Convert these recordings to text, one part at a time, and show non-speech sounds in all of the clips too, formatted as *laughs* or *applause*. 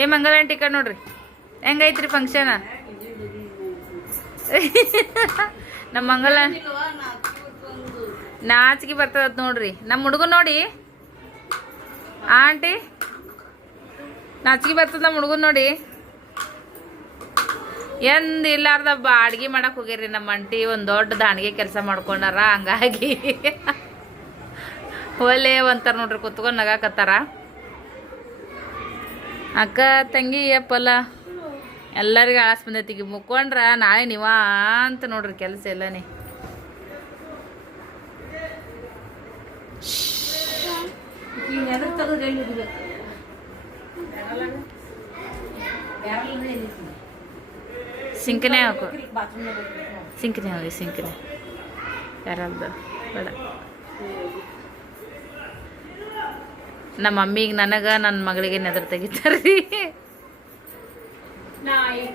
ಏ ಮಂಗಲ್ ಆಂಟಿ ಕಣ್ ನೋಡ್ರಿ. ಹೆಂಗೈತ್ರಿ ಫಂಕ್ಷನ್ ನಮ್ಮ ಮಂಗಲ ನಾಚಿಕೆ ಬರ್ತದ ನೋಡ್ರಿ. ನಮ್ಮ ಹುಡುಗನ್ ನೋಡಿ. ಆಂಟಿ, ನಾಚಿಕೆ ಬರ್ತದ ನಮ್ಮ ಹುಡುಗನ್ ನೋಡಿ. ಎಂದ್ ಇಲ್ಲಾರ್ದ ಅಡ್ಗೆ ಮಾಡಕ್ ಹೋಗ್ಯಾರಿ ನಮ್ಮ ಅಂಟಿ ಒಂದ್ ದೊಡ್ಡ ದಾಣಿಗೆ ಕೆಲಸ ಮಾಡ್ಕೊಂಡಾರ, ಹಂಗಾಗಿ. ಒಲೆ ಒಂತಾರ ನೋಡ್ರಿ, ಕುತ್ಕೊಂಡ್ ನಗಾಕತ್ತಾರ. ಅಕ್ಕ, ತಂಗಿ, ಅಪ್ಪಲ್ಲ, ಎಲ್ಲರಿಗೂ ಆಳಸ್ ಬಂದೈತಿ ಈಗ ಮುಕ್ಕೊಂಡ್ರ ನಾಳೆ ನೀವ ಅಂತ ನೋಡ್ರಿ ಕೆಲಸ ಎಲ್ಲನೇ. ಸಿಂಕನೇ ಹಾಕು. ಸಿಂಕನೇ ಹೋಗಿ, ಸಿಂಕನೇ. ಯಾರಲ್ದು? ಬೇಡ. ನಮ್ಮ ಮಮ್ಮಿಗೆ ನನಗ ನನ್ನ ಮಗಳಿಗೆ ನೆದ್ರ ಅಂತ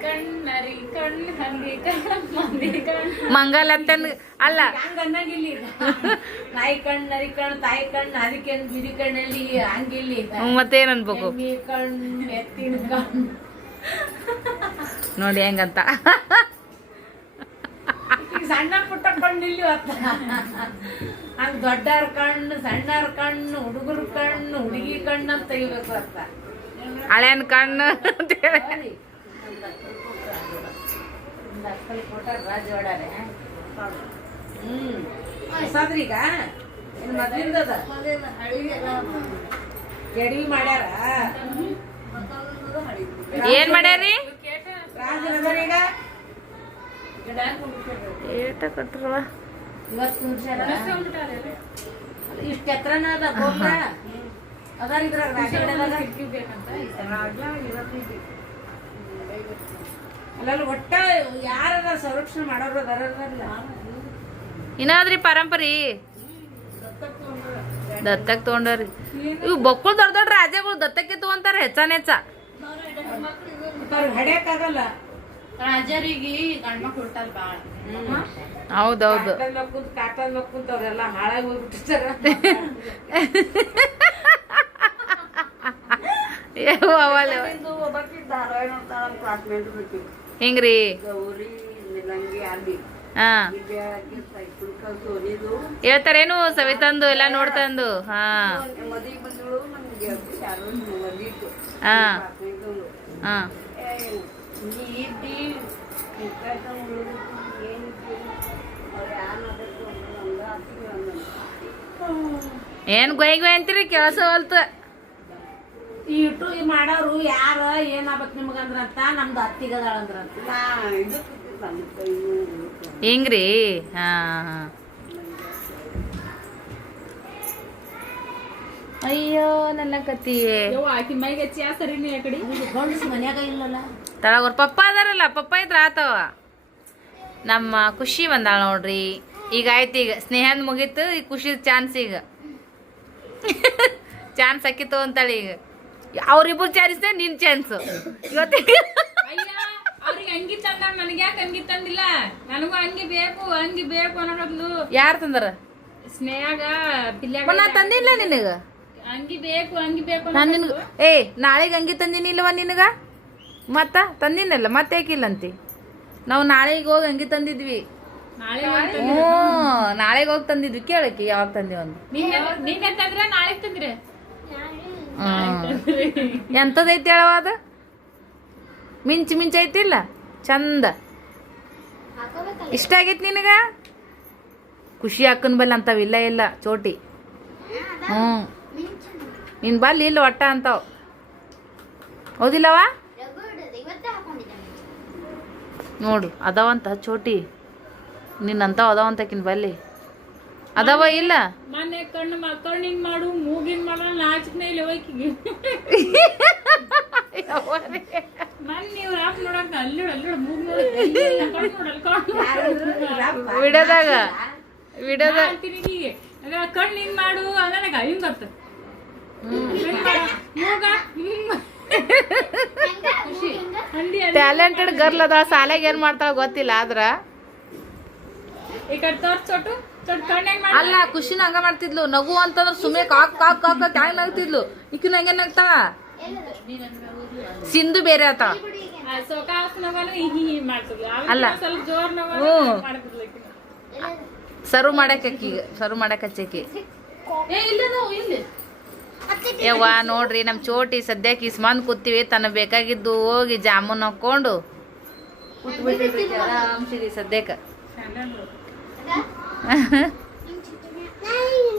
ಕಣ್ ಮಂಗಲ ಅಂತಂದ್ ಅಲ್ಲ. ಕಣ್ಣಲ್ಲಿ ಮತ್ತೇನ್ ಅನ್ಬೇಕು? ನೋಡಿ ಹೆಂಗಂತ. ಸಣ್ಣ ಪುಟ್ಟ ಕಣ್ಣು ಇಲ್ಲಿ ಹೊತ್ತ ಹಂಗ ದೊಡ್ಡವ್ರ ಕಣ್ಣು ಸಣ್ಣವ್ರ ಕಣ್ಣು ಹುಡುಗರ ಕಣ್ಣು ಹುಡುಗಿ ಕಣ್ಣು ಅಂತ ತೆಗಿಬೇಕು ಅಂತ ಹಳೆಯನ್ ಕಣ್ಣು ಅಂತ ಹೇಳಿ. ಈಗ? ಇನ್ ಮೊದ್ಲಿಂದದ ಎಡಿ ಮಾಡ್ಯಾರ? ಏನ್ ಮಾಡ್ಯಾರಿ? ಕೇಟ ಈಗ? ಏಟ ಕೊಟ್ರವ ಇವತ್ತು ಇಷ್ಟ ಎತ್ರನ ಅದ ಗೋಪುರ ಅದಾರ ಇದ್ರಾಗ ರಾಜಗಡದಾಗ ಅಲ್ಲಲ್ಲಿ ಒಟ್ಟ ಯಾರದ ಸಂರಕ್ಷಣೆ ಮಾಡೋರು ಅದಾರಲ್ಲ ಇನ್ನಾದ್ರಿ ಪರಂಪರಿ? ದತ್ತಕ್ ತಗೊಂಡವ್ರಿ. ಇವು ಬೊಕ್ಕಳು ದೊಡ್ಡ ದೊಡ್ಡ ರಾಜ್ಯಗಳು ದತ್ತಕ್ಕೆ ತಗೊಂತಾರ ಹೆಚ್ಚಾನ ಹೆಚ್ಚ ಅವ್ರಿಗೆ ಹಡ್ಯಾಕಾಗಲ್ಲ ರಾಜರಿಗೆ ಗಂಡ್ಮಕ್ಳು ಹುಟ್ಟಾರ ಬಾಳ. ಹೌದೌದು. ಕಾಟನ್ ಕುಂತ ಅವ್ರೆಲ್ಲ ಹಾಳಾಗಿ ಹೋಗ್ಬಿಟ್ಟಿರ್ತಾರ. ಹಿಂಗ್ರಿ? ಗೌರಿ ನಿಲಂಗಿ ಅಲ್ಲಿ. ಹಾ. ಹೇಳ್ತಾರೇನು ಸವಿತಂದು ಎಲ್ಲ ನೋಡ್ತಂದು? ಹಾ. ಮದಿಟ್ಟು ಹಾ. ಅವ್ರು ಅದಕ್ಕೆ ಏನ್ ಗೊಯ್ ಗೊಯ್ ಅಂತೀರಿ? ಕೆಲಸ ಹೊಲ್ತ. ಈ ಇಟ್ಟು ಈ ಮಾಡೋರು ಯಾರ ಏನಾಗ್ಬೇಕು ನಿಮ್ಗಂದ್ರಂತ? ನಮ್ದು ಅತ್ತಿಗದಾಳಂದ್ರಂತ. ನಾ ಇದು ಹಿಂಗ್ರಿ? ಹಾಂ ಹಾ. ಅಯ್ಯೋ ನನ್ನ ಕತಿ. ಆಕಿ ಮೈಗೆ ಹಚ್ಚಿ ಆ ಸರಿನೇ ಆ ಕಡೆ? ಗಂಡಸ್ ಮನ್ಯಾಗ ಇಲ್ಲಲ್ಲ? ತಳಗ ಅವ್ರ ಪಪ್ಪ ಅದಾರಲ್ಲ ಪಪ್ಪ ಇದ್ರ ಆತವ. ನಮ್ಮ ಖುಷಿ ಬಂದಾಳ ನೋಡ್ರಿ. ಈಗ ಆಯ್ತು ಈಗ ಸ್ನೇಹದ್ ಮುಗೀತು ಈಗ ಖುಷಿ ಚಾನ್ಸ್ ಈಗ. *laughs* ಚಾನ್ಸ್ ಹಾಕಿತ್ತು ಅಂತಾಳೆ ಈಗ. ಅವ್ರಿಬ್ರು ಚಾನ್ಸ್ ನಿನ್ ಚಾನ್ಸ್. ಇವತ್ತಿಗೆ *laughs* ಅಯ್ಯ ಅವ್ರಿಗೆ ಅಂಗಿ ತಂದ ನನಗೆ ಯಾಕೆ ಅಂಗಿ ತಂದಿಲ್ಲ? ನನಗೂ ಅಂಗಿ ಬೇಕು ಅಂಗಿ ಬೇಕು ಅನ್ನೋದ್ಲು ಯಾರು ತಂದಾರ? ಸ್ನೇಹಾಗ ಪಿಲ್ಯಾಗ ನಾ ತಂದಿಲ್ಲ. ನಿನಗ. ಅಂಗಿ ಬೇಕು ಅಂಗಿ ಬೇಕು ನಾನು ಅನ್ನೋದ್ಲು. ನಿನಗ ಏ ನಾಳೆಗೆ ಅಂಗಿ ತಂದಿನಿಲ್ಲವ ನಿನಗ? ಮತ್ತ? ತಂದಿನಲ್ಲ ಮತ್ತೆ ಯಾಕಿಲ್ಲಂತಿ? ನಾವು ನಾಳೆಗೆ ಹೋಗಿ ಅಂಗಿ ತಂದಿದ್ವಿ. ನಾಳೆ. ಹ್ಞೂ ನಾಳೆಗೆ ಹೋಗಿ ತಂದಿದ್ವಿ. ಕೇಳಕ್ಕೆ ಯಾವಾಗ ತಂದಿ ಎಂತದೈತಿ ನಿನ್ನೆ ನಿನ್ನೆ ತಂದ್ರೆ ನಾಳೆ ತಂದ್ರೆ? ಎಂಥದೈತಿ ಹೇಳವ ಅದು? ಮಿಂಚು ಮಿಂಚ್ ಐತಿಲ್ಲ? ಚಂದ. ಇಷ್ಟ ಆಗೈತಿ ನಿನಗ? ಖುಷಿ ಹಾಕನ್ ಬಲ್ಲ ಅಂತಾವಿಲ್ಲ ಇಲ್ಲ ಚೋಟಿ. ಹ್ಞೂ ನಿನ್ ಬಲ್ಲಿ ಇಲ್ಲ ಒಟ್ಟ ಅಂತಾವ್. ಹೌದಿಲ್ಲವ? ನೋಡು ಅದಾವಂತ ಚೋಟಿ. ನಿನ್ನಂತಾವ್ ಅದಾವಂತಕಿನ್ ಬಲ್ಲಿ ಅದಾವ ಇಲ್ಲ? ಮೊನ್ನೆ ಕಣ್ಣು ಮಾಡು ಮೂಗಿನ ಮಾಡು ನಾಚಿಕ್ನೆ *laughs* ಇಲ್ಲ ಕಣ್ಣು ಹೀಗೆ. ಮಾಡು ಅದ ನನಗ ಹಿಂಗ್ ಟ್ಯಾಲೆಂಟೆಡ್ ಗರ್ಲ್ ಅದ ಸಾಲೆಗೆ ಏನ್ ಮಾಡ್ತಾಳ ಗೊತ್ತಿಲ್ಲ ಆದ್ರ. ಅಲ್ಲ ಖುಷಿನ ಹಂಗ ಮಾಡ್ತಿದ್ಲು. ನಗು ಅಂತಂದ್ರ ಸುಮ್ಮನೆ ಕಾಕ್ ಕಾಕ್ ಕಾಕ್ ಕಾಕ್ ಹ್ಯಾಂಗ್ ನಗ್ತಿದ್ಲು. ಈಕಿನ ಹಂಗೆ ನಗ್ತಾಳ? ಸಿಂಧು ಬೇರೆ ಆತ. ಅಲ್ಲ. ಹ್ಞೂ. ಸರ್ವ್ ಮಾಡಕ್ಕೆ ಈಗ ಸರ್ವ್ ಮಾಡಕ್ಕೆ ಹಚ್ಚಿ ಏ ಇಲ್ಲದ ಇಲ್ಲಿ. ಯವ್ವ, ನೋಡ್ರಿ ನಮ್ಮ ಚೋಟಿ ಸದ್ಯಕ್ಕೆ ಇಸ್ಮಾನ್ ಕೂತೀವಿ ತನ ಬೇಕಾಗಿದ್ದು ಹೋಗಿ ಜಾಮೂನ್ ಹಾಕ್ಕೊಂಡು ಸದ್ಯಕ್ಕ.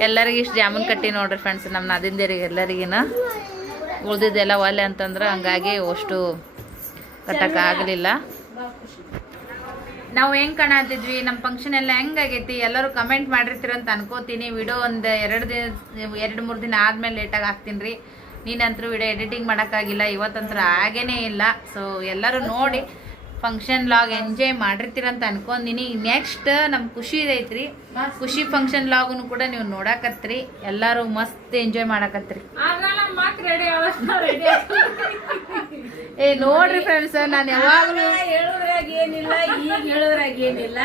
ಎಲ್ಲರಿಗೆ ಇಷ್ಟು ಜಾಮೂನ್ ಕಟ್ಟಿ ನೋಡ್ರಿ ಫ್ರೆಂಡ್ಸ್ ನಮ್ಮ ನಾದಿಂದೇರಿಗೆ ಎಲ್ಲರಿಗಿನ. ಉಳ್ದಿದ್ದೆಲ್ಲ ಒಲೆ ಅಂತಂದ್ರೆ ಹಂಗಾಗಿ ಅಷ್ಟು ಕಟ್ಟಕ್ಕೆ ಆಗಲಿಲ್ಲ. ನಾವು ಹೆಂಗ್ ಕಾಣತಿದ್ವಿ ನಮ್ಮ ಫಂಕ್ಷನ್ ಎಲ್ಲ ಹೆಂಗಾಗೈತಿ ಎಲ್ಲರೂ ಕಮೆಂಟ್ ಮಾಡಿರ್ತೀರ ಅಂತ ಅನ್ಕೋತೀನಿ. ವಿಡಿಯೋ ಒಂದು ಎರಡು ದಿನ ಎರಡು ಮೂರು ದಿನ ಆದ್ಮೇಲೆ ಲೇಟಾಗಿ ಹಾಕ್ತೀನಿ ರೀ. ನೀನಂತರೂ ವಿಡಿಯೋ ಎಡಿಟಿಂಗ್ ಮಾಡೋಕ್ಕಾಗಿಲ್ಲ. ಇವತ್ತಂತ್ರ ಹಾಗೇನೇ ಇಲ್ಲ. ಸೊ ಎಲ್ಲರೂ ನೋಡಿ ಫಂಕ್ಷನ್ ಲಾಗ್ ಎಂಜಾಯ್ ಮಾಡಿರ್ತೀರ ಅಂತ ಅನ್ಕೊಂದಿನಿ. ನೆಕ್ಸ್ಟ್ ನಮ್ಮ ಖುಷಿ ಐತ್ರಿ ಖುಷಿ ಫಂಕ್ಷನ್ ಲಾಗ್ನು ಕೂಡ ನೀವು ನೋಡಾಕತ್ರಿ. ಎಲ್ಲರೂ ಮಸ್ತ್ ಎಂಜಾಯ್ ಮಾಡಕತ್ರಿ. ಏ ನೋಡ್ರಿ ಫ್ರೆಂಡ್ಸ್ ನಾನು ಯಾವಾಗಲೂ ಹೇಳೋದ್ರಾಗ ಏನಿಲ್ಲ ಈಗ ಹೇಳೋದ್ರಾಗ ಏನಿಲ್ಲ.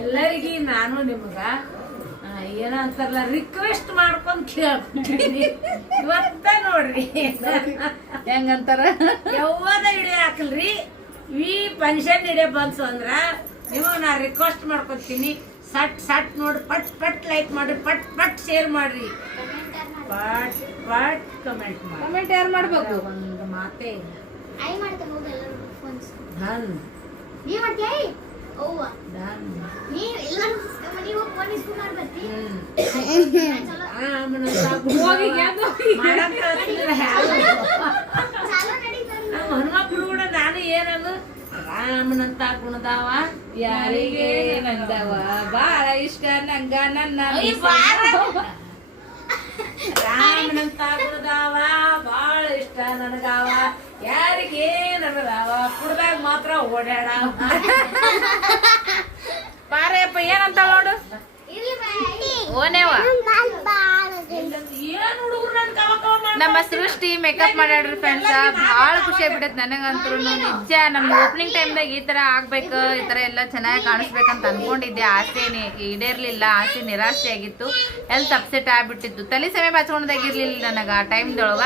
ಎಲ್ಲರಿಗೂ ನಾನು ನಿಮ್ಗ ಏನಂತಾರಲ್ಲ ಏನೋ ಅಂತಾರಲ್ಲ ರಿಕ್ವೆಸ್ಟ್ ಮಾಡ್ಕೊಂಡ್ ಕೇಳ್ತೀನಿ. ಇವತ್ತ ನೋಡ್ರಿ. ಹೆಂಗಂತಾರ? ಯಾವ್ದ ಹಿಡಿಯ ಹಾಕಲ್ರಿ? ಈ ಫಂಕ್ಷನ್ ಹಿಡಿಯ ಬಂತು ಅಂದ್ರ ನೀವು ನಾ ರಿಕ್ವೆಸ್ಟ್ ಮಾಡ್ಕೊತೀನಿ. ಸಟ್ ಸಟ್ ನೋಡ್ರಿ ಪಟ್ ಪಟ್ ಲೈಕ್ ಮಾಡ್ರಿ ಪಟ್ ಪಟ್ ಶೇರ್ ಮಾಡ್ರಿ. ಪಟ್ ಪಟ್ ಕಮೆಂಟ್ ಮಾಡಿ ಕಮೆಂಟ್ ಯಾರು ಮಾಡ್ಬೇಕು? ಒಂದು ಮಾತೇ ಇಲ್ಲ. ಐ ಮಾಡ್ತಾ ಹೋಗ ಎಲ್ಲರೂ ಫೋನ್ಸ್ ಡನ್ ನೀ ಮಾಡ್ತೀಯ ಅವ್ವ ಡನ್ ನೀ ಎಲ್ಲರೂ ನೀವು ಹೋಗಿ ಫೋನ್ ಇಸ್ಕೊಂಡು ಬರ್ತಿ ಹ್ಮ್. ಚಲೋ ಹೋಗಿ ಯಾವ್ದೋ ಚಾಲೋ ನಡೀತಾರೆ ಹನುಮಪ್ಪರು ಕೂಡ ನಾನು ಏನದು ರಾಮನಂತ ಗುಣದಾವ ಯಾರಿಗೆ ನಂದವ? ಬಾಳ ಇಷ್ಟ. ನಂಗ ನನ್ನ. ರಾಮನಂತ ಗುರುದಾವ ಬಾಳ ಇಷ್ಟ ನನಗಾವ. ಯಾರಿಗೆ ನನಗಾವ? ಕುಡ್ದಾಗ ಮಾತ್ರ ಓಡಾಡ. ಪಾರಯ್ಯಪ್ಪ ಏನಂತ ನೋಡು? ಓನೇವ ಏನ್ ಹುಡುಗರು ನನ್ ಕವ ಕವ ಮಾಡ್ತಾವ? ನಮ್ಮ ಸೃಷ್ಟಿ ಮೇಕಪ್ ಮಾಡ್ಯಾಡ್ರಿ ಫ್ರೆಂಡ್ಸ್ ಭಾಳ ಖುಷಿ ಆಗ್ಬಿಟ್ಟೈತೆ ನನಗಂತೂ ನಿಜ ನಮ್ಮ ಓಪನಿಂಗ್ ಟೈಮ್ದಾಗ ಈ ಥರ ಆಗ್ಬೇಕು ಈ ಥರ ಎಲ್ಲ ಚೆನ್ನಾಗಿ ಕಾಣಿಸ್ಬೇಕಂತ ಅನ್ಕೊಂಡಿದ್ದೆ ಆಸೆ ಈಡೇರ್ಲಿಲ್ಲ ಆಸೆ ನಿರಾಸೆ ಆಗಿತ್ತು ಎಲ್ಲಿ ಅಪ್ಸೆಟ್ ಆಗ್ಬಿಟ್ಟಿತ್ತು ತಲೆ ಸಮಯ ಬಾಚ್ಕೊಂಡಾಗಿರ್ಲಿಲ್ಲ ನನಗೆ ಆ ಟೈಮ್ದೊಳಗ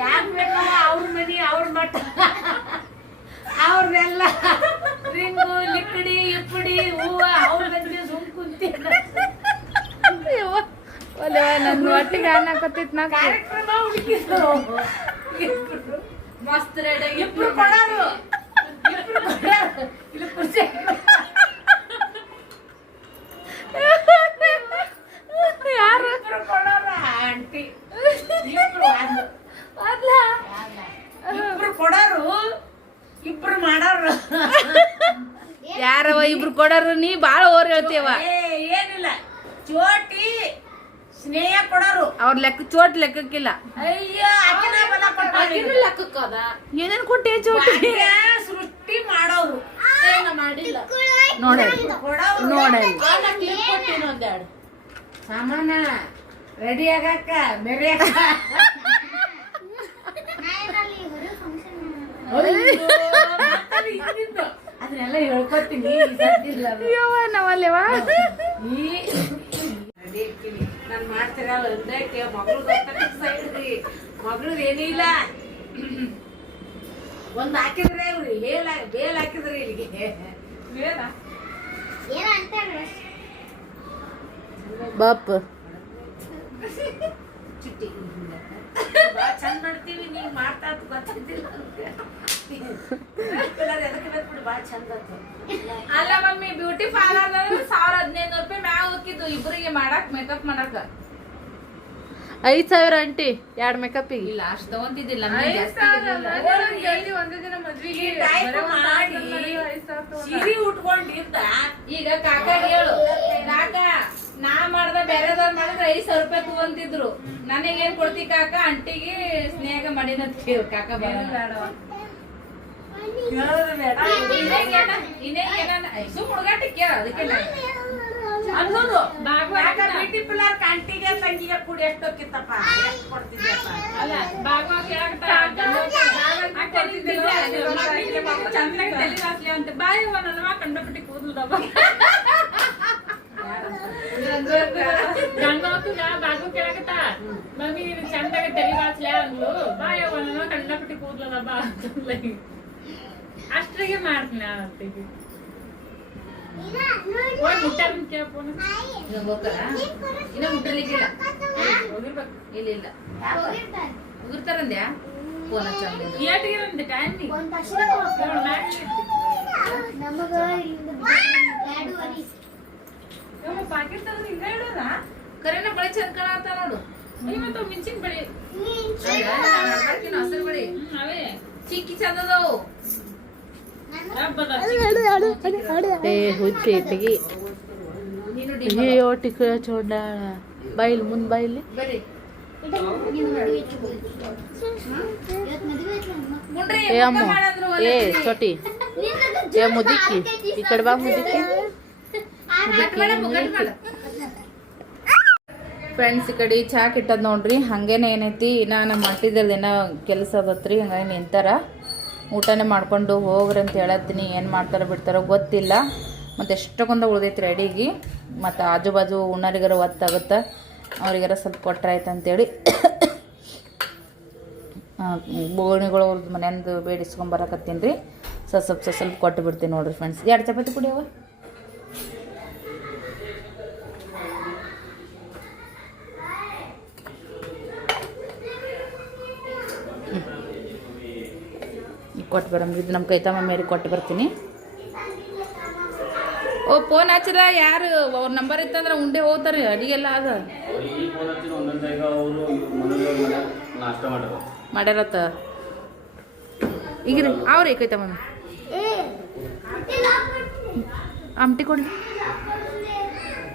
ಯಾಕ್ ಬೇಕವ ಅವ್ರ ಮನಿ ಅವ್ರ ಮಠ? ಅವ್ರನ್ನೆಲ್ಲ ರಿಂಗು ಲಿಕ್ಕಡಿ ಇಪ್ಪಡಿ ಹೂವ ಅವ್ರ ಬಂದಿ ಸುಮ್ ಕುಂತಿದ್ದ ನನ್ನ ಒಟ್ಟಿಗೆ ಅನ್ನ ಹಾಕತ್ತಿತ್ತು ನಾ ಕಾರ್ಯಕ್ರಮ ಹುಡುಕಿದ್ರು ಮಸ್ತ್ ರೆಡಿ ಇಬ್ರು ಕೊಡೋರು. ಇಬ್ರು ಕೊಡೋರು. ಇಲ್ಲಿ ಕುರ್ಚಿ ಯಾರು ಇಬ್ರು ಕೊಡೋರು ಆಂಟಿ ಇಬ್ರು ಒಂದು. ಇಬ್ರು ಕೊಡೋರು ಇಬ್ರು ಮಾಡೋರು ಯಾರವ ಇಬ್ರು ಕೊಡೋರು ನೀ ಬಾಳ ಓರ್ ಹೇಳ್ತೀವ ಏ ಏನಿಲ್ಲ. ಚೋಟಿ ಸ್ನೇಹ ಕೊಡೋರು. ಅವ್ರ ಲೆಕ್ಕ ಚೋಟ್ ಲೆಕ್ಕಕ್ಕಿಲ್ಲ. ಅಯ್ಯೋ ಅಕ್ಕಿನ ಬಲ ಕೊಟ್ಟಾರಿ. ಲೆಕ್ಕಕ್ಕದ ಏನೇನ್ ಕೊಟ್ಟೆ ಚೋಟಿ? ಸೃಷ್ಟಿ ಮಾಡೋರು. ಮಾಡಿಲ್ಲ? ನೋಡ ನೋಡ ಸಾಮಾನ ರೆಡಿ ಆಗಕ್ಕ? ಮೆರಿಯಕ್ಕ. ಅದನ್ನೆಲ್ಲ ಹೇಳ್ಕೊತೀನಿ. ನಾವಲ್ಲೇವಾ? ನಾನು ಮಾಡ್ತಿರಲ್ಲ ಅಂದ್ರೆ ಮಗಳು ಸೈಡ್ರಿ ಮಗಳು ಏನಿಲ್ಲ. ಒಂದ್ ಹಾಕಿದ್ರೆ ಅವ್ರಿ ಹೇಲ ಬೇಲ್ ಹಾಕಿದ್ರಿ ಇಲ್ಲಿಗೆ ಬಾಪ್. ಚುಟ್ಟಿ. ಚಂದ ಮಾಡ್ತೀವಿ ನೀವ್ ಮಾಡ್ತಾ ಇದ್ ಅಲ್ಲ ಮಮ್ಮಿ ಬ್ಯೂಟಿ ಪಾರ್ಲರ್ ಸಾವಿರ ಹದಿನೈದು ರೂಪಾಯಿ ಮ್ಯಾಗ ಹೋಗಿದ್ದು ಇಬ್ರಿಗೆ ಮಾಡಕ್ ಮೇಕಪ್ ಮಾಡಕ್. ಐದ್ ಸಾವಿರ ಅಂಟಿ ಎರಡ್ ಮೇಕಪ್ ಇಲ್ಲ ಅಷ್ಟು ತಗೊಂತಿದ್ದಿಲ್ಲ ಈಗ ಕಾಕ ಹೇಳು ಕಾಕ ನಾ ಮಾಡ್ದ ಬೇರೆದವ್ರು ಮಾಡಿದ್ರೆ ಐದ್ ಸಾವಿರ ರೂಪಾಯಿ ತಗೊಂತಿದ್ರು. ನನಗೇನ್ ಏನ್ ಕೊಡ್ತಿ ಕಾಕ? ಅಂಟಿಗೆ ಸ್ನೇಹ ಮಾಡಿದಂತ ಕೇಳು ಕಾಕ ಬೇಡ. ಕಂಟಿಗೆ ತಂಗಿಗೆ ಕೂಡಿ ಎಷ್ಟೋಕಿತ್ತಪ್ಪ ಎಷ್ಟು ಅಲ್ಲ ತಲೆ ಬಾಚ್ಲಿ ಅಂತ ಬಾಯಿ ಕಂಡಪಟ್ಟಿ ಕೂದಲದವ ಬಾಗು ಕೇಳಕತ್ತ? ಮಮ್ಮಿ, ನೀನು ಚಂದಾಗ ತಲೆ ಬಾಚ್ಲ ಬಾಯ ಕಂಡಪಟ್ಟಿ ಕೂದಲದವ ಅಂತಂದ್ಲ. ಅಷ್ಟ್ರಿಗೆ ಮಾಡ್ತೀನಿ ಅಂತೀವಿ ಹೋಗ್ತಾರ? ಇನ್ನ ಮುಟ್ಟಲಿಕ್ಕಿಲ್ಲ ಹೋಗಿರ್ಬೇಕು. ಇಲ್ಲ ಇಲ್ಲ. ಹೋಗಿರ್ತಾರೆ ಉಗುರ್ತಾರಂದ್ಯಾ? ಫೋನ್ ಹಚ್ಚಂದ ಏಟಿಗೆ ಒಂದು ಟೈಮ್ ನಮಗ ಪಾಕೆಟ್ ಹಿಂಗ ಇಡೋದ? ಕರೆನ ಬಳಿ ಚಂದ ಕಾಣತ್ತ ನೋಡು. ಇವತ್ತು ಮಿಂಚಿನ ಬೆಳಿ. ಹಸಿರು ಬಳಿ. ಅವೇ ಚಿಕ್ಕಿ ಚಂದ ಏ, ಹುಚ್ಚಿ ಬೈಲ್, ಮುಂದೆ ಬೈಲಿ. ಏ, ಅಮ್ಮ. ಏ ಚೋಟಿ ಏ ಮುದಿಕ್ಕಿ ಈ ಕಡೆ ಬಾ ಮುದಿಕ್ಕಿ ಫ್ರೆಂಡ್ಸ್ ಈ ಕಡೆ ಚಾಕ್ ಇಟ್ಟದ್ ನೋಡ್ರಿ. ಹಂಗೇನೆ ಏನೈತಿ? ನಾನು ನಮ್ಮ ಏನೋ ಕೆಲಸ ಬತ್ರಿ, ಹಂಗಾಗಿ ನಿಂತಾರ. ಊಟನೇ ಮಾಡಿಕೊಂಡು ಹೋಗ್ರಿ ಅಂತ ಹೇಳತ್ತೀನಿ. ಏನು ಮಾಡ್ತಾರೋ ಬಿಡ್ತಾರೋ ಗೊತ್ತಿಲ್ಲ. ಮತ್ತು ಎಷ್ಟೊಂದು ಉಳ್ದೈತಿ ಅಡಿಗೆ. ಮತ್ತು ಆಜು ಬಾಜು ಉಣ್ಣರಿಗಾರ ಒತ್ತಾಗುತ್ತೆ ಅವರಿಗಾರ ಸ್ವಲ್ಪ ಕೊಟ್ಟರೆ ಆಯ್ತು ಅಂತೇಳಿ. ಬೋಣಿಗಳು ಮನೆಯಂದು ಬೇಡಿಸ್ಕೊಂಬರಕತ್ತೀನಿ ರೀ. ಸ್ವಲ್ಪ ಸ್ವಲ್ಪ ಸ್ವಲ್ಪ ಕೊಟ್ಟು ಬಿಡ್ತೀನಿ ನೋಡಿರಿ ಫ್ರೆಂಡ್ಸ್ ಎರಡು ಚಪಾತಿ ಕುಡಿಯವ ಕೊಟ್ಟು ಬರಂಬ್ರಿ ಇದು ನಮ್ಮ ಕೈತಮ್ಮ ಮೇರಿ ಕೊಟ್ಟು ಬರ್ತೀನಿ. ಓ ಫೋನ್ ಹಚ್ಚಿರ ಯಾರು? ಅವ್ರ ನಂಬರ್ ಇತ್ತಂದ್ರೆ ಉಂಡೆ ಹೋಗ್ತಾರೆ ಅಡಿಗೆಲ್ಲ ಅದ ಮಾಡ್ಯಾರತ್ತ? ಈಗ ಅವರು ಕೈತಮ್ಮ? ಆಮ್ಟಿ ಕೊಡಿ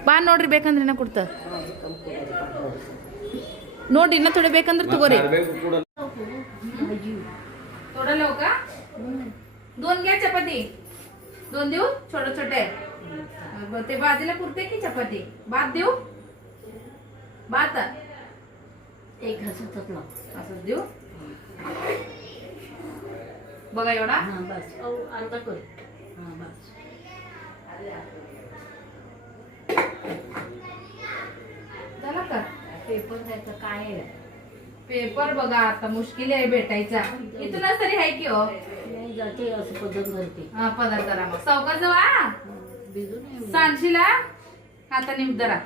ಬಾ ನೋಡ್ರಿ ಬೇಕಂದ್ರೆ ಇನ್ನ ಕೊಡ್ತ. ನೋಡ್ರಿ ಇನ್ನ ಥೋಡೆ ಬೇಕಂದ್ರೆ ತಗೋರಿ. थोडा लावू का? दोन घ्या चपाती. दोन देऊ? छोटे छोटे. ते भाजीला पुरते की चपाती? भात देऊ? भात. एक घासत होतो असंच देऊ? बघा एवढा? हा बस. अर्धा कर हा बस. झाला का? पेपर द्यायचं काय आहे? पेपर बघा आता मुश्किल आहे भेटायचा इथूनच तरी आहे की हो नाही जाते असं पद्धत करते हा पदार्थ जरा मग सावकाश जाऊ हा भिजून ये. सांडशीला आता निम जरा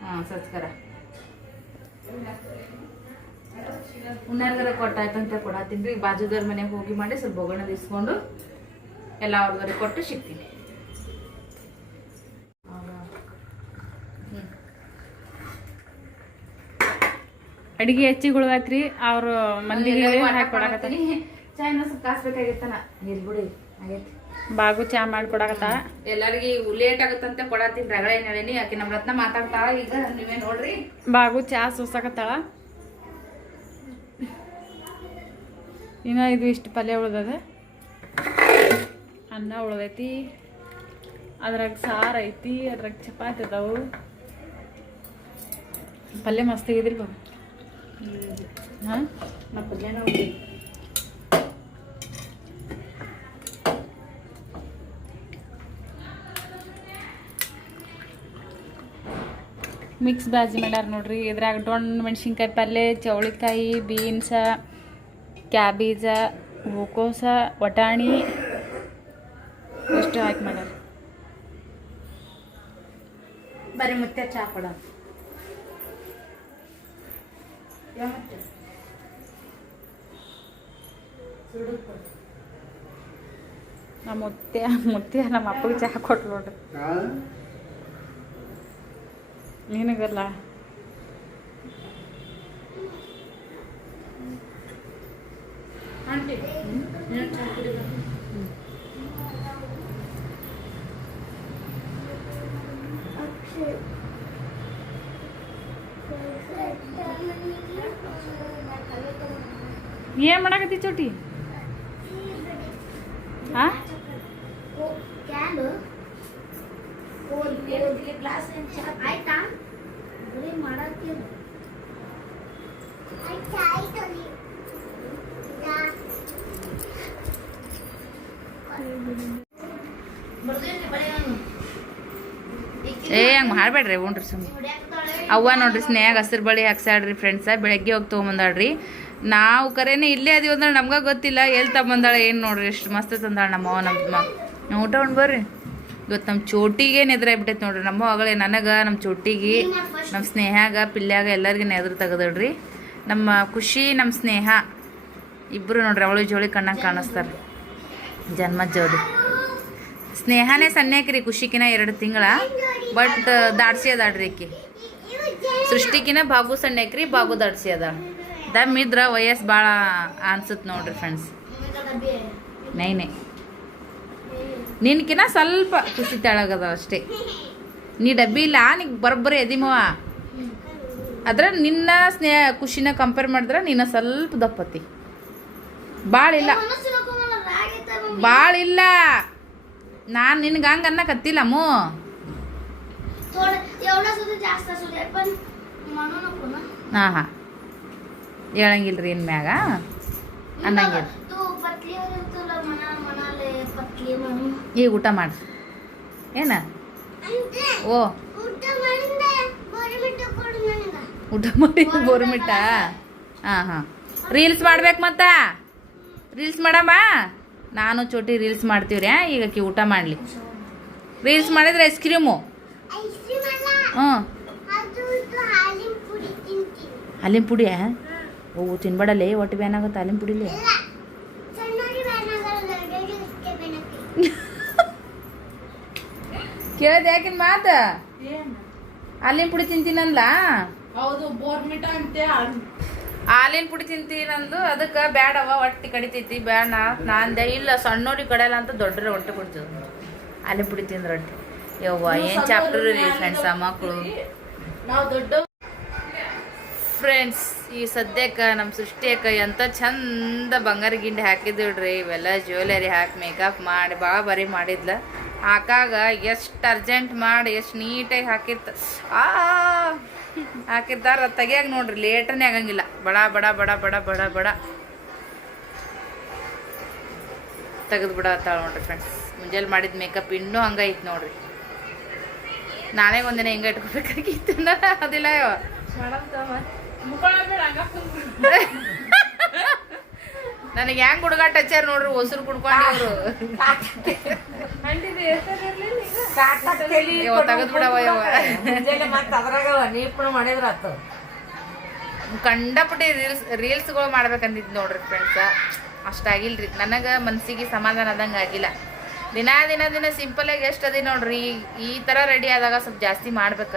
ಹಾ ಸಚ್ ಕರ ಉನ್ನಾರ್ಗರ ಕೊಟ್ಟಾಯ್ತಂತ ಕೊಡತ್ತೀನಿ ರೀ ಬಾಜುದವ್ರ ಮನೆಗೆ ಹೋಗಿ ಮಾಡಿ ಸ್ವಲ್ಪ ಬೊಗಣ ಇಸ್ಕೊಂಡು ಎಲ್ಲ ಅವ್ರಗರೆ ಕೊಟ್ಟು ಸಿಗ್ತೀನಿ ಅಡಿಗೆ ಹೆಚ್ಚಿಗೆ ಉಳ್ದೈತ್ರಿ ಅವ್ರ ಮಂದಿಗೆ ಹಾಕೊಡಕತ್ತ ಚಾ ಇನ್ನೂ ಸ್ವಲ್ಪ ಕಾಸ್ಬೇಕಾಗಿತ್ತನ ನೀರ್ ಬಿಡಿ ಆಗೈತಿ. ಬಾಗು ಚಾ ಮಾಡ್ಕೊಡಕತ್ತ ಎಲ್ಲರಿಗೆ ಲೇಟ್ ಆಗುತ್ತಂತ ಕೊಡತ್ತೀನಿ ರಗಳೆ ಏನ್ ಹೇಳೀನಿ ಆಕೆ ನಮ್ಮ ರತ್ನ ಮಾತಾಡ್ತಾಳ ಈಗ ನೀವೇ ನೋಡ್ರಿ. ಬಾಗು ಚಾ ಸೂಸಕತ್ತಾಳ. ಇನ್ನ ಇದು ಇಷ್ಟು ಪಲ್ಯ ಉಳ್ದದ. ಅನ್ನ ಉಳ್ದೈತಿ. ಅದ್ರಾಗ ಸಾರು ಐತಿ ಅದ್ರಾಗ ಚಪಾತಿ ಅದಾವು. ಪಲ್ಯ ಮಸ್ತ್ ಆಗಿದ್ರಿ ಬಾಬು ಮಿಕ್ಸ್ ಬಾಜಿ ಮಾಡ್ಯಾರ ನೋಡ್ರಿ. ಇದ್ರಾಗ ಡೊಣ್ಣ ಮೆಣಸಿನ್ಕಾಯಿ ಪಲ್ಯ ಚೌಳಿಕಾಯಿ, ಬೀನ್ಸ, ಕ್ಯಾಬೀಜ, ಹೂಕೋಸ, ವಟಾಣಿ ಎಷ್ಟು ಹಾಕಿ ಮಾಡ್ಯಾರ. ಬರೀ ಮತ್ತೆ ಚಾ ನಮ್ಮ ಮುತ್ತೆ ಮುತ್ತೆ ನಮ್ಮ ಅಪ್ಪಗೆ ಚಹಾ ಕೊಟ್ಟು ನೋಡ್ರಿ ನಿನಗಲ್ಲ? ಆಂಟಿ ಏನ್ ಮಾಡಾಕತ್ತಿ ಚೋಟಿ ಆ ಕ್ಯಾಬ್ ಕೋಲ್ ಕೋಲ್ ಗ್ಲಾಸ್ ಆಯ್ತಾ ಬರೀ ಮಾಡತ್ತೀರ ಆಯ್ತಾ ಆಯ್ತು? ಬರ್ದೇನ್ರಿ ಚೋಟಿ ಏ ಹಂಗೆ ಮಾಡಬೇಡ್ರಿ ಉಣ್ರಿ ಸುಮ್ಮನೆ ಅವ್ವ ನೋಡ್ರಿ ಸ್ನೇಹ ಹಸಿರು ಬಳಿ ಹಾಕ್ಸಾಡ್ರಿ ಫ್ರೆಂಡ್ಸ ಬೆಳಗ್ಗೆ ಹೋಗಿ ತೊಗೊಂಬಂದಾಳ್ರಿ. ನಾವು ಕರೇನೆ ಇಲ್ಲೇ ಅದೀವಿ ಅಂದ್ರೆ ನಮ್ಗೆ ಗೊತ್ತಿಲ್ಲ. ಎಲ್ಲಿ ಬಂದಾಳೆ ಏನು ನೋಡ್ರಿ? ಎಷ್ಟು ಮಸ್ತ್ ತಂದಾಳ ನಮ್ಮವ್ವ ನಮ್ಮ ಊಟ ಉಂಡು ಬರ್ರಿ. ಇವತ್ತು ನಮ್ಮ ಚೋಟಿಗೆ ನೆದ್ರಾಗ್ಬಿಟ್ಟೈತೆ ನೋಡ್ರಿ. ನಮ್ಮ ಅವಗಳೇ ನನಗೆ, ನಮ್ಮ ಚೋಟಿಗೆ, ನಮ್ಮ ಸ್ನೇಹಾಗ, ಪಿಲ್ಯಾಗ ಎಲ್ಲರಿಗೂ ನೆದ್ರು ತೆಗದಳ್ರಿ. ನಮ್ಮ ಖುಷಿ, ನಮ್ಮ ಸ್ನೇಹ. ಇಬ್ಬರು ನೋಡ್ರಿ ಅವಳು ಜೋಳಿ ಕಣ್ಣಾಗ ಕಾಣಿಸ್ತಾರೆ. ಜನ್ಮ ಜೋಡಿ. ಸ್ನೇಹನೇ ಸಣ್ಣಕ್ರಿ ಖುಷಿಕಿನ ಎರಡು ತಿಂಗಳ. ಬಟ್ ದಾಡ್ಸಿ ಅದಾಳ್ರಿ ಆಕಿ ಸೃಷ್ಟಿಕಿನ ಬಾಗು ಸಣ್ಣಕ್ರಿ ಬಾಗು ದಾಡ್ಸಿ ಅದ ದಮ್ ಇದ್ರೆ ವಯಸ್ ಭಾಳ ಅನ್ಸುತ್ತೆ ನೋಡ್ರಿ ಫ್ರೆಂಡ್ಸ್ ನೈನೆ ನಿನ್ಕಿನ್ನ ಸ್ವಲ್ಪ ಖುಷಿ ತೆಳಗದ ಅಷ್ಟೇ. ನೀ ಡಬ್ಬಿ ಇಲ್ಲ ನಿಗೆ ಬರೋಬ್ಬರಿ ಎದಿಮವ ಆದ್ರೆ ನಿನ್ನ ಸ್ನೇಹ ಖುಷಿನ ಕಂಪೇರ್ ಮಾಡಿದ್ರೆ ನಿನ್ನ ಸ್ವಲ್ಪ ದಪ್ಪತಿ. ಭಾಳ ಇಲ್ಲ. ಭಾಳ ಇಲ್ಲ. ನಾನು ನಿನ್ಗೆ ಹಂಗೆ ಅಮ್ಮ ಹಾಂ ಹಾ ಹೇಳಂಗಿಲ್ಲ ರೀ ಮ್ಯಾಗ? ಅನ್ನಂಗಿಲ್ಲ. ಈಗ ಊಟ ಮಾಡ್ರಿ ಏನ? ಓ. ಊಟ ಮಾಡಿ ಬೋರ್ಮಿಟ್ಟ ಹಾಂ ಹಾಂ. ರೀಲ್ಸ್ ಮಾಡ್ಬೇಕು ಮತ್ತ? ರೀಲ್ಸ್ ಮಾಡಮ್ಮ? ನಾನು ಚೋಟಿ ರೀಲ್ಸ್ ಮಾಡ್ತೀವ್ರಿ ಈಗ ಕಿ ಊಟ ಮಾಡಲಿ. ರೀಲ್ಸ್ ಮಾಡಿದ್ರೆ ಐಸ್ ಕ್ರೀಮು? ಹ್ಞೂ ಹಾಲಿನ ಪುಡಿ ಓ ತಿನ್ಬೇಡಲ್ಲೇ ಒಟ್ಟು ಬ್ಯಾನ್ ಆಗುತ್ತೆ ಹಾಲಿನ ಪುಡಿಲಿ ಕೇಳ್ದೆ ಯಾಕಿನ ಮಾತ? ಹಾಲಿನ ಪುಡಿ ತಿಂತೀನಲ್ಲ? ಹೌದು ಬೋರ್ಮಿಟ ಅಂತೆ ಹಾಲಿನ ಪುಡಿ ತಿಂತೀನಂದು ಅದಕ್ಕೆ ಬ್ಯಾಡವ ಹೊಟ್ಟಿ ಕಡಿತೈತಿ ಬೇಡ ನಾಂದೆ. ಇಲ್ಲ ಸಣ್ಣೋರಿಗೆ ಕಡೆಯಲ್ಲ ಅಂತ ದೊಡ್ಡರ ಹೊಟ್ಟೆ ಕೊಡ್ತೀವಿ ಹಾಲಿನ ಪುಡಿ ತಿಂದ್ರೆ ಹೊಟ್ಟೆ ಯವ್ವ ಏನ್ ಚಾಪ್ಟರ್ ಫ್ರೆಂಡ್ಸ ಫ್ರೆಂಡ್ಸ್ ಆ ಮಕ್ಕಳು ನಾವು ದೊಡ್ಡ ಫ್ರೆಂಡ್ಸ್ ಈ ಸದ್ಯಕ್ಕ ನಮ್ಮ ಸೃಷ್ಟಿಯಕ್ಕ ಎಂತ ಚಂದ ಬಂಗಾರ ಗಿಂಡಿ ಹಾಕಿದ್ರಿ ಇವೆಲ್ಲ ಜ್ಯುವೆಲರಿ ಹಾಕಿ ಮೇಕಪ್ ಮಾಡಿ ಭಾಳ ಬರೀ ಮಾಡಿದ್ಲ. ಹಾಕಾಗ ಎಷ್ಟು ಅರ್ಜೆಂಟ್ ಮಾಡಿ, ಎಷ್ಟು ನೀಟಾಗಿ ಹಾಕಿರ್ತ, ಆ ಹಾಕಿರ್ತಾರ ತೆಗಿಯಾಗ ನೋಡ್ರಿ ಲೇಟನೇ ಆಗಂಗಿಲ್ಲ ಬಡ ಬಡ ಬಡ ಬಡ ಬಡ ಬಡ. ತೆಗೆದು ಬಿಡತ್ತಾಳ ನೋಡ್ರಿ ಫ್ರೆಂಡ್ಸ್ ಮುಂಜಾನೆ ಮಾಡಿದ ಮೇಕಪ್ ಇನ್ನೂ ಹಂಗೈತಿ ನೋಡ್ರಿ. ನಾನೇ ಒಂದಿನ ಹಿಂಗೆ ಇಟ್ಕೋಬೇಕಾಗಿತ್ತು ಅದಿಲ್ಲ ಯಾವ *laughs* ನನಗೆ ಹೆಂಗ್ ಹುಡುಗ ಹಚ್ಚಾರ ನೋಡ್ರಿ ಹೊಸರು ಕುಡ್ಕೊಂಡು *laughs* ತೆಗ್ದ್ ಮಾಡಿದ್ರ ಆತು. ಕಂಡಪಟ್ಟಿ ರೀಲ್ಸ್ ರೀಲ್ಸ್ಗಳು ಮಾಡ್ಬೇಕಂದಿದ್ ನೋಡ್ರಿ ಫ್ರೆಂಡ್ಸ ಅಷ್ಟಾಗಿಲ್ರಿ ನನಗೆ ಮನ್ಸಿಗೆ ಸಮಾಧಾನ ಆದಂಗೆ ಆಗಿಲ್ಲ. ದಿನ ದಿನ ದಿನ ಸಿಂಪಲಾಗಿ ಎಷ್ಟು ಅದಿ ನೋಡ್ರಿ. ಈ- ತರ ಥರ ರೆಡಿ ಆದಾಗ ಸ್ವಲ್ಪ ಜಾಸ್ತಿ ಮಾಡ್ಬೇಕ.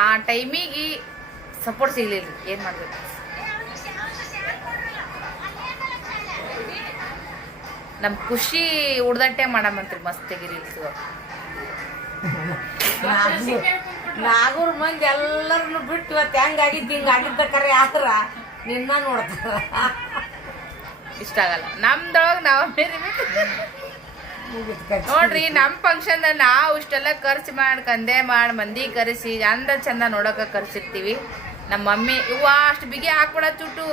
ಆ ಟೈಮಿಗೆ ಸಪೋರ್ಟ್ ಸಿಗ್ಲಿಲ್ಲ ಏನು ಮಾಡ್ಬೇಕು? ನಮ್ಮ ಖುಷಿ ಉಡ್ದಂಟೆ ಮಾಡಮಂತ್ರಿ ಮಸ್ತ್ ರೀಲ್ಸು ನಾಗೂರ್ ಮಂದಿ ಎಲ್ಲರನ್ನು ಬಿಟ್ಟು ಇವತ್ತು ಹೆಂಗಾಗಿದ್ದು ಹಿಂಗಾಗಿದ್ದ ಕರೆ ಆದ್ರ ನಿನ್ನ ನೋಡ್ತಾರ. ಇಷ್ಟ ಆಗಲ್ಲ. ನಮ್ದೊಳಗೆ ನಾವು ನೋಡ್ರಿ ನಮ್ಮ ಫಂಕ್ಷನ್ ನಾವು ಇಷ್ಟೆಲ್ಲ ಖರ್ಚು ಮಾಡ್ಕಂದೆ ಮಾಡಿ ಮಂದಿ ಕರೆಸಿ ಅಂದ ಚಂದ ನೋಡೋಕೆ ಕರ್ಸಿರ್ತೀವಿ. ನಮ್ಮ ಮಮ್ಮಿ ಇವ್ವ ಅಷ್ಟು ಬಿಗಿ ಹಾಕ್ಬಿಡ ಚುಟ್ಟು.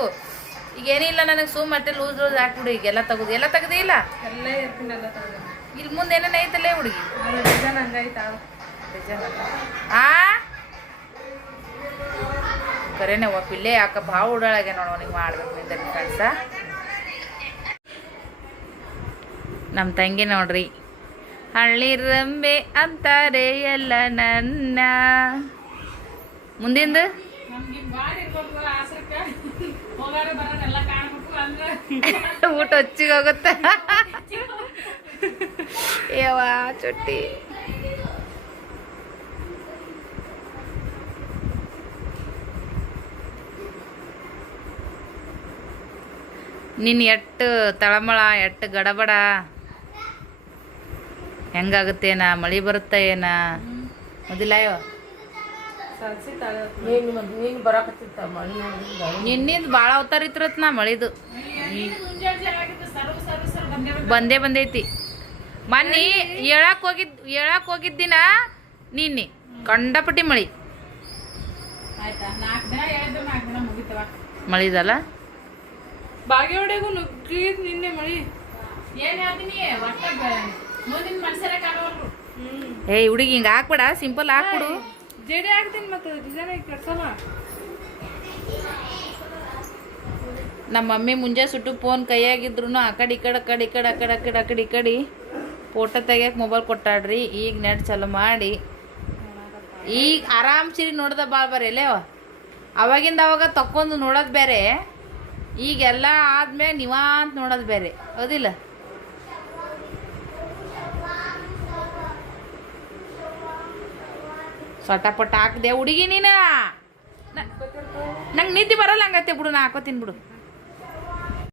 ಈಗ ಏನಿಲ್ಲ ನನಗೆ ಸುಮ್ ಮತ್ತೆ ಲೂಸ್ ಲೂಸ್ ಹಾಕ್ಬಿಡು ತೆಗ್ದು. ಎಲ್ಲ ತೆಗ್ದೇ ಇಲ್ಲ? ಎಲ್ಲ ತೆಗ್ದಿಲ್ಲ ಇಲ್ಲಿ ಮುಂದೆ ಏನೇನು ಐತಲ್ಲೇ ಹುಡುಗಿ? ಕರೇನೆ ಒಪ್ಪಿಲ್ಲೇ ಆ? ಕರೆನೆ ಒಬ್ಬ ಪಿಲ್ಲೆ ಯಾಕ ಭಾಳ ಉಡಾಳಾಗೆ ನೋಡೋ ನೀವು ಮಾಡ್ಬೇಕು ನಿಂದ ಫ್ರೆಂಡ್ಸ ನಮ್ಮ ತಂಗಿ ನೋಡ್ರಿ. ಹಳ್ಳಿ ರಂಬೆ ಅಂತಾರೆ ಎಲ್ಲ ನನ್ನ. ಮುಂದಿಂದು? *laughs* ಊಟ ಹೊಚ್ಚಿಗೆ ಹೋಗುತ್ತೆ? *laughs* ಯವ್ವ, ಚುಟ್ಟಿ. ನಿನ್ ಎಟ್ಟು ತಳಮಳ ಎಟ್ಟು ಗಡಬಡ? ಹೆಂಗಾಗುತ್ತೇನ ಮಳಿ ಬರುತ್ತ ಏನ? ಮೊದಲ ಸಲ್ಸಿ ತಳ ನೀನು ನೀನು ಬರಾಕತ್ತಿತ್ತ ಮಳಿ ನಿನ್ನಿಂದ ಭಾಳ ಅವತಾರ ಇತ್ರತ್ ನಾ ಮಳಿದು. ಬಂದೇ ಬಂದೇ ಬಂದೈತಿ. ಮನ್ನಿ ಹೇಳಕ್ ಹೋಗಿದ್ ಹೇಳಕ್ ಹೋಗಿದ್ದಿನ ನಿನ್ನೆ ಕಂಡಪಟ್ಟಿ ಮಳಿ. ಆಯ್ತಾ? ನಾಲ್ಕು ದಿನ ನುಗ್ಗಿದ್ ನಾಲ್ಕು ದಿನ ಮುಗಿತವ. ಮಳಿದಲ್ಲ? ಬಾಗೇವಾಡಿಗೂ ನುಗ್ಗಿ ನಿನ್ನೆ ಮಳಿ. ಏನ್ ಹೇಳ್ತೀನಿ? ಏಯ್ ಹುಡುಗಿ ಹಿಂಗ ಹಾಕ್ಬೇಡ ಸಿಂಪಲ್ ಹಾಕ್ಬಿಡು. ಜೇಡಿ ಹಾಕ್ತೀನಿ ಮತ್ತೆ ಡಿಸೈನ್ ಆಗಿ ಕಟ್ಸಲ್ಲ ನಮ್ಮ ಮಮ್ಮಿ ಮುಂಜೆ ಸುಟ್ಟು ಫೋನ್ ಕೈಯಾಗಿದ್ರು ಆ ಕಡೆ ಈ ಕಡೆ ಕಡೆ ಈ ಕಡೆ ಆ ಕಡೆ ಆ ಕಡೆ ಆ ಕಡೆ ಈ ಕಡೆ ಫೋಟೋ ತೆಗಿಯಕ್ಕೆ ಮೊಬೈಲ್ ಕೊಟ್ಟಾಡ್ರಿ ಈಗ ನೆಟ್ ಚಾಲು ಮಾಡಿ. ಈಗ ಆರಾಮ್ ಸಿರಿ ನೋಡ್ದೆ ಭಾಳ ಬರೀ ಅಲ್ಲೇವ ಅವಾಗಿಂದ ಅವಾಗ ತಕ್ಕೊಂಡು ನೋಡೋದು ಬೇರೆ. ಈಗೆಲ್ಲ ಆದ್ಮೇಲೆ ನಿವಾಂತ ನೋಡೋದು ಬೇರೆ. ಹೌದಿಲ್ಲ? ಸೊಟ್ಟ ಪಟ್ಟ ಹಾಕ್ದೆ ಹುಡುಗಿ ನೀನ. ನಂಗೆ ನಿದ್ದೆ ಬರಲ್ಲ ಹಂಗತ್ತೆ ಬಿಡು ನಾ ಹಾಕೋತೀನಿ ಬಿಡು.